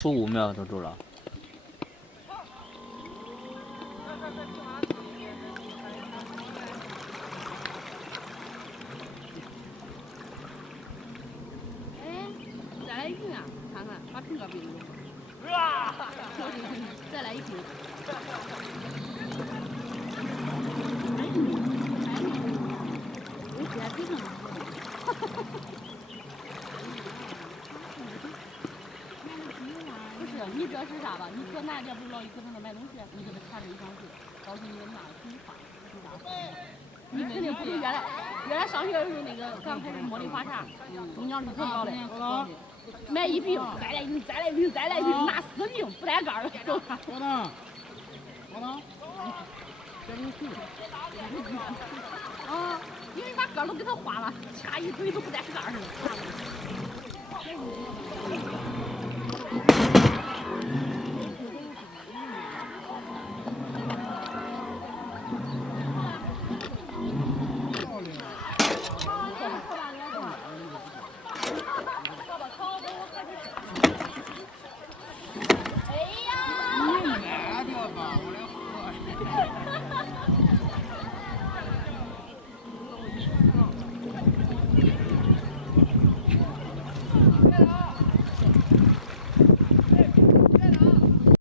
出5秒都住了。哎，再来一瓶啊！看看，把瓶盖别留。再来一瓶。我现在非常不是，你这是啥吧？你搁哪家不是老一搁那买东西，你给他卡着一张嘴，告诉你拿挺花，是啥？你肯定不是原来上学的时候那个刚开始茉莉花茶，中奖率可高嘞。买一瓶，再来一瓶，再来一瓶，再来一瓶，拿4瓶不带盖儿的，走吧。我呢？我呢？这里去。啊，因为把盖儿都给他花了，掐一嘴都不带盖儿的。